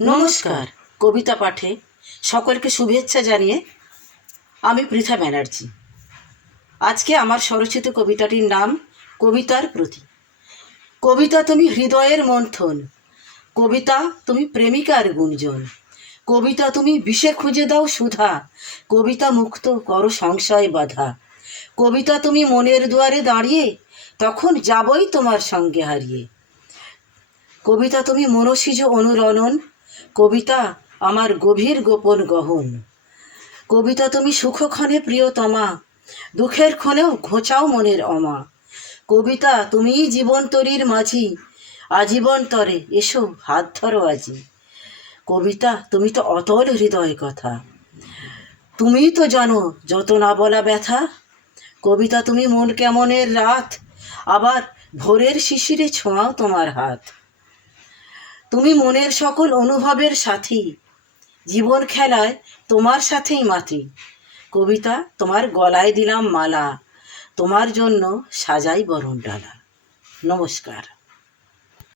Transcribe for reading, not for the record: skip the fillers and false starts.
নমস্কার। কবিতা পাঠে সকলকে শুভেচ্ছা জানিয়ে আমি পৃথা ব্যানার্জি। আজকে আমার স্বরচিত কবিতাটির নাম কবিতার প্রতি। কবিতা তুমি হৃদয়ের মন্থন, কবিতা তুমি প্রেমিকার গুঞ্জন, কবিতা তুমি বিষে খুঁজে দাও সুধা, কবিতা মুক্ত করো সংশয় বাধা, কবিতা তুমি মনের দুয়ারে দাঁড়িয়ে তখন যাবই তোমার সঙ্গে হারিয়ে, কবিতা তুমি মনসিজ অনুরণন, কবিতা আমার গভীর গোপন গহন, কবিতা তুমি সুখক্ষণে প্রিয়তমা, দুঃখের ক্ষণেও ঘোচাও মনের অমা, কবিতা তুমিই জীবন তরীর মাঝি, আজীবন তরে এসো হাত ধরো আজি, কবিতা তুমি তো অতল হৃদয় কথা, তুমিই তো জানো যত না বলা ব্যথা, কবিতা তুমি মন কেমনের রাত, আবার ভোরের শিশিরে ছোঁয়াও তোমার হাত, তুমি মনের সকল অনুভবের সাথী, জীবন খেলায় তোমার সাথেই মাতি, কবিতা তোমার গলায় দিলাম মালা, তোমার জন্য সাজাই বরণ ডালা। নমস্কার।